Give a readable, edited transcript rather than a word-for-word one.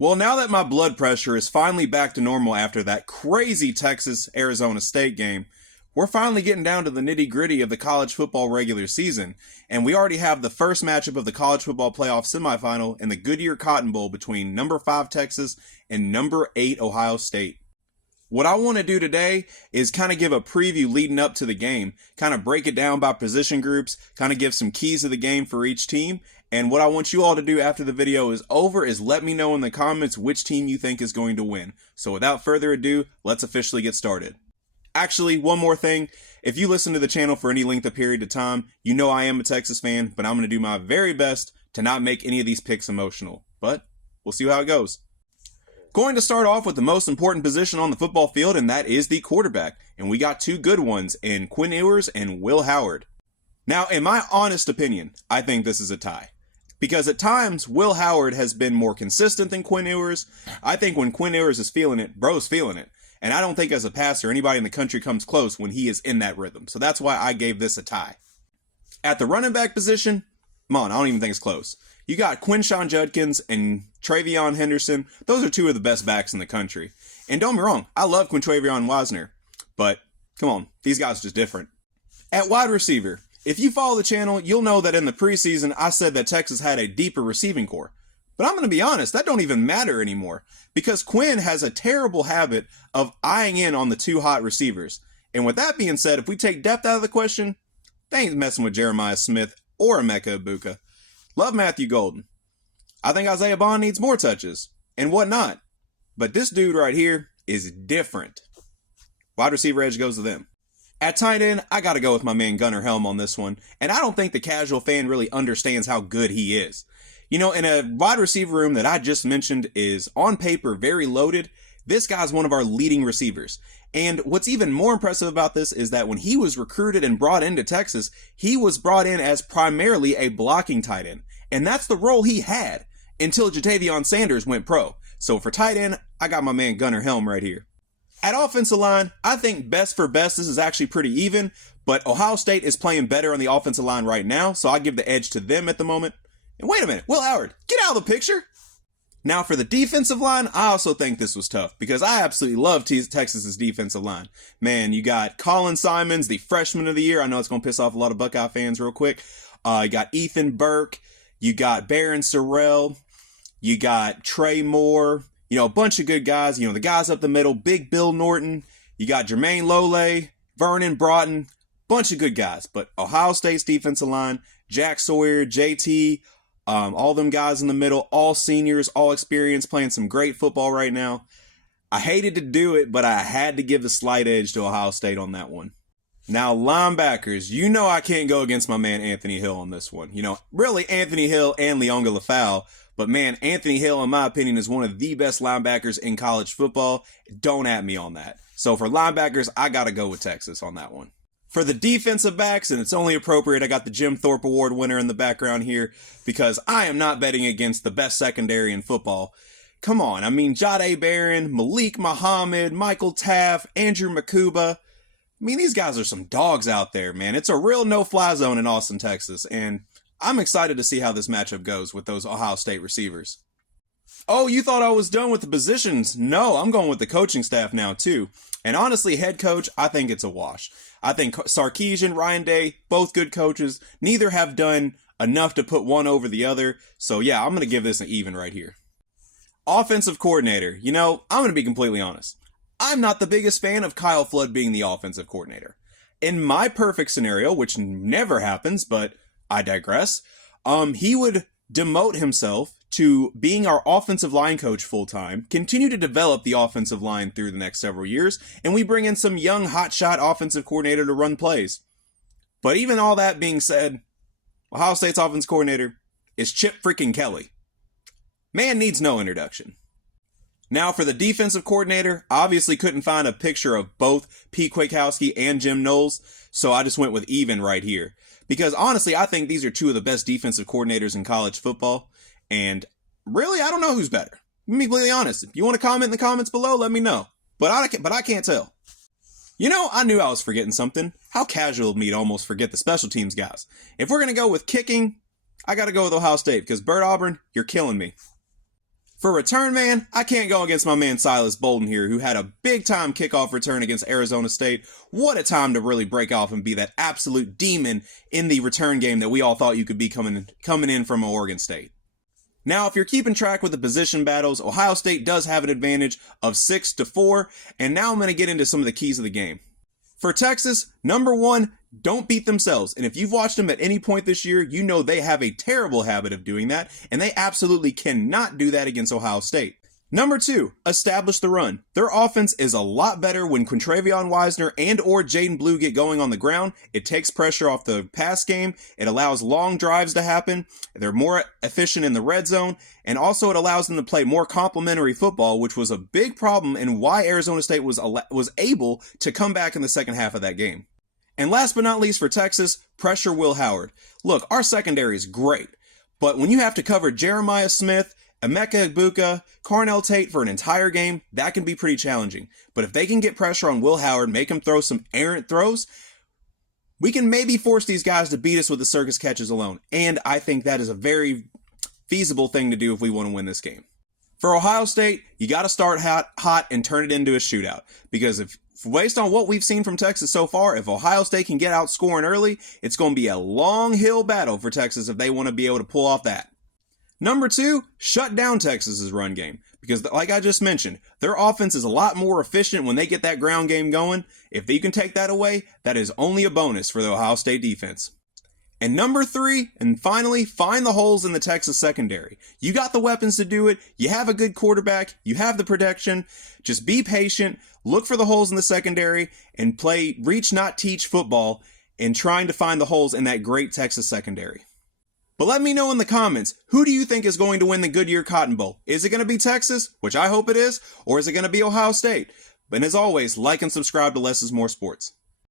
Well, now that my blood pressure is finally back to normal after that crazy Texas-Arizona State game, we're finally getting down to the nitty-gritty of the college football regular season, and we already have the first matchup of the college football playoff semifinal in the Goodyear Cotton Bowl between number 5 Texas and number 8 Ohio State. What I want to do today is kind of give a preview leading up to the game, kind of break it down by position groups, kind of give some keys of the game for each team. And what I want you all to do after the video is over is let me know in the comments which team you think is going to win. So without further ado, let's officially get started. Actually, one more thing. If you listen to the channel for any length of period of time, you know I am a Texas fan, but I'm going to do my very best to not make any of these picks emotional. But we'll see how it goes. Going to start off with the most important position on the football field, and that is the quarterback. And we got two good ones in Quinn Ewers and Will Howard. Now, in my honest opinion, I think this is a tie. Because at times, Will Howard has been more consistent than Quinn Ewers. I think when Quinn Ewers is feeling it, bro's feeling it. And I don't think as a passer, anybody in the country comes close when he is in that rhythm. So that's why I gave this a tie. At the running back position, come on, I don't even think it's close. You got Quinshawn Judkins and Travion Henderson. Those are two of the best backs in the country. And don't be wrong, I love Quintravion Wisner. But, come on, these guys are just different. At wide receiver, if you follow the channel, you'll know that in the preseason, I said that Texas had a deeper receiving core. But I'm going to be honest, that don't even matter anymore. Because Quinn has a terrible habit of eyeing in on the two hot receivers. And with that being said, if we take depth out of the question, they ain't messing with Jeremiah Smith or Emeka Egbuka. Love Matthew Golden. I think Isaiah Bond needs more touches and whatnot. But this dude right here is different. Wide receiver edge goes to them. At tight end, I got to go with my man Gunnar Helm on this one. And I don't think the casual fan really understands how good he is. You know, in a wide receiver room that I just mentioned is on paper very loaded, this guy's one of our leading receivers. And what's even more impressive about this is that when he was recruited and brought into Texas, he was brought in as primarily a blocking tight end. And that's the role he had until Jatavion Sanders went pro. So for tight end, I got my man Gunnar Helm right here. At offensive line, I think best for best, this is actually pretty even, but Ohio State is playing better on the offensive line right now, so I give the edge to them at the moment. And wait a minute, Will Howard, get out of the picture. Now for the defensive line, I also think this was tough because I absolutely love Texas's defensive line. Man, you got Colin Simons, the freshman of the year. I know it's going to piss off a lot of Buckeye fans real quick. You got Ethan Burke. You got Barron Sorrell. You got Trey Moore. You know, a bunch of good guys. You know, the guys up the middle, Big Bill Norton. You got Jermaine Lole, Vernon Broughton. Bunch of good guys. But Ohio State's defensive line, Jack Sawyer, JT, all them guys in the middle, all seniors, all experienced, playing some great football right now. I hated to do it, but I had to give the slight edge to Ohio State on that one. Now, linebackers, you know I can't go against my man Anthony Hill on this one. You know, really Anthony Hill and Leonga Lafau. But man, Anthony Hill, in my opinion, is one of the best linebackers in college football. Don't at me on that. So for linebackers, I got to go with Texas on that one. For the defensive backs, and it's only appropriate, I got the Jim Thorpe Award winner in the background here because I am not betting against the best secondary in football. Come on, I mean, Jahdae Barron, Malik Muhammad, Michael Taft, Andrew Makuba. I mean, these guys are some dogs out there, man. It's a real no-fly zone in Austin, Texas, and I'm excited to see how this matchup goes with those Ohio State receivers. Oh, you thought I was done with the positions? No, I'm going with the coaching staff now, too. And honestly, head coach, I think it's a wash. I think Sarkisian, Ryan Day, both good coaches. Neither have done enough to put one over the other. So yeah, I'm going to give this an even right here. Offensive coordinator. You know, I'm going to be completely honest. I'm not the biggest fan of Kyle Flood being the offensive coordinator. In my perfect scenario, which never happens, but I digress, he would demote himself to being our offensive line coach full-time, continue to develop the offensive line through the next several years, and we bring in some young hotshot offensive coordinator to run plays. But even all that being said, Ohio State's offensive coordinator is Chip freaking Kelly. Man needs no introduction. Now for the defensive coordinator, I obviously couldn't find a picture of both Pete Kwiatkowski and Jim Knowles, so I just went with even right here. Because honestly, I think these are two of the best defensive coordinators in college football. And really, I don't know who's better. Let me be completely honest. If you want to comment in the comments below, let me know. But I can't tell. You know, I knew I was forgetting something. How casual of me to almost forget the special teams guys. If we're going to go with kicking, I got to go with Ohio State because Bert Auburn, you're killing me. For return man, I can't go against my man Silas Bolden here, who had a big time kickoff return against Arizona State. What a time to really break off and be that absolute demon in the return game that we all thought you could be coming in from Oregon State. Now, if you're keeping track with the position battles, Ohio State does have an advantage of 6-4, and now I'm going to get into some of the keys of the game. For Texas, number one, don't beat themselves. And if you've watched them at any point this year, you know they have a terrible habit of doing that, and they absolutely cannot do that against Ohio State. Number two, establish the run. Their offense is a lot better when Quintravion Wisner and or Jaden Blue get going on the ground. It takes pressure off the pass game. It allows long drives to happen. They're more efficient in the red zone. And also it allows them to play more complementary football, which was a big problem and why Arizona State was able to come back in the second half of that game. And last but not least for Texas, pressure Will Howard. Look, our secondary is great, but when you have to cover Jeremiah Smith, Emeka Egbuka, Carnell Tate for an entire game, that can be pretty challenging. But if they can get pressure on Will Howard, make him throw some errant throws, we can maybe force these guys to beat us with the circus catches alone. And I think that is a very feasible thing to do if we want to win this game. For Ohio State, you got to start hot and turn it into a shootout. Because based on what we've seen from Texas so far, if Ohio State can get out scoring early, it's going to be a long hill battle for Texas if they want to be able to pull off that. Number two, shut down Texas's run game. Because like I just mentioned, their offense is a lot more efficient when they get that ground game going. If you can take that away, that is only a bonus for the Ohio State defense. And number three, and finally, find the holes in the Texas secondary. You got the weapons to do it. You have a good quarterback. You have the protection. Just be patient. Look for the holes in the secondary and play reach, not teach football in trying to find the holes in that great Texas secondary. But let me know in the comments, who do you think is going to win the Goodyear Cotton Bowl? Is it going to be Texas, which I hope it is, or is it going to be Ohio State? And as always, like and subscribe to Less is More Sports.